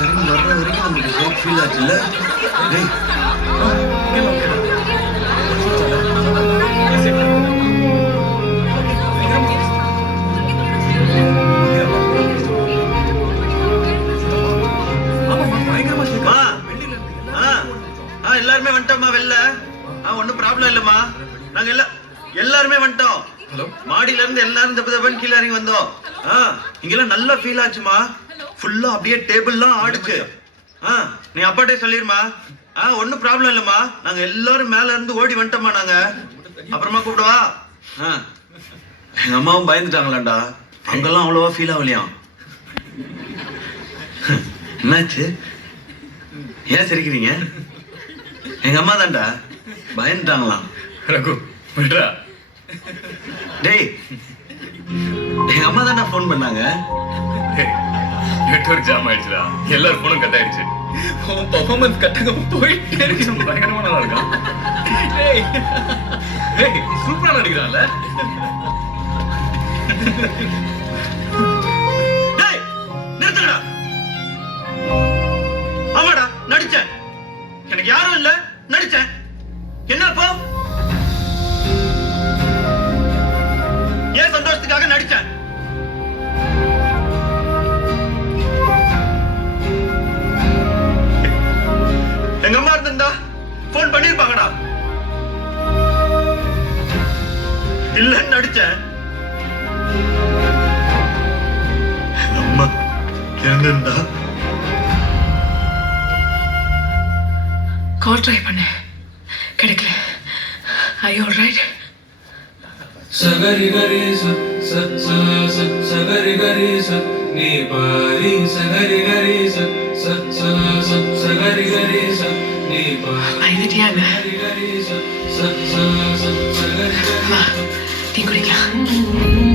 இறங்கி வர்ற வரைக்கும் நமக்கு ஹோப் ஃபீல் ஆச்சுல்ல? டேய் எல்லாருமே வந்துட்டோம்மா வெளில. ஒன்னும் ப்ராப்ளம் இல்லம்மா. நாங்க எல்லாருமே வந்துட்டோம். மாடியில இருந்து எல்லாரும் தப்பு கீழே இறங்கி வந்தோம். இங்கெல்லாம் நல்லா ஃபீல் ஆச்சுமா. ஃபுல்லா அப்படியே டேபிள்லாம் ஆடுச்சு. நீ அப்பாட்டே சொல்லிருமா. ஒன்னும் ப்ராப்ளம் இல்லம்மா. நாங்க எல்லாரும் மேல இருந்து ஓடி வந்துட்டோம்மா. நாங்க அப்புறமா கூப்பிடவா? எங்க அம்மாவும் பயந்துட்டாங்களாண்டா. அங்கெல்லாம் அவ்வளவா ஃபீல் ஆகலையா? என்னாச்சு? ஏன் சிரிக்கிறீங்க? எங்க அம்மா தான்டா பயந்துட்டாங்களாம். ரகு விட்றா. டேய் எங்க அம்மா தான்டா ஃபோன் பண்ணாங்க. நெட்வொர்க் ஜாம் ஆயிடுச்சுடா. எல்லாரும் போனும் கட் ஆயிடுச்சு. உன் பர்ஃபார்மன்ஸ் கட்டங்க போயிட்டே இருக்கு. பயங்கரமா நல்லா இருக்கான். டேய் டேய் சூப்பரா நடிக்கிறான்ல. டேய் நிறுத்துடா. ஆமாடா நடிச்சேன். எனக்கு யாரும் இல்ல, நடிச்சேன். என்னப்பா? ஏன் சந்தோஷத்துக்காக நடிச்சேன். எங்க அம்மா இருந்தா போன் பண்ணிருப்பாங்கடா. இல்ல நடிச்சேன். அம்மா இருந்திருந்தா கால் ட்ரை பண்ண கிடைக்கல. I all right? சகரி கரி சகரி கரி நீ பாரி சகரி கரி சகரி கரி நீ பயந்துட்டியா இல்ல? சகரி வா டீ குடிக்கலாம்.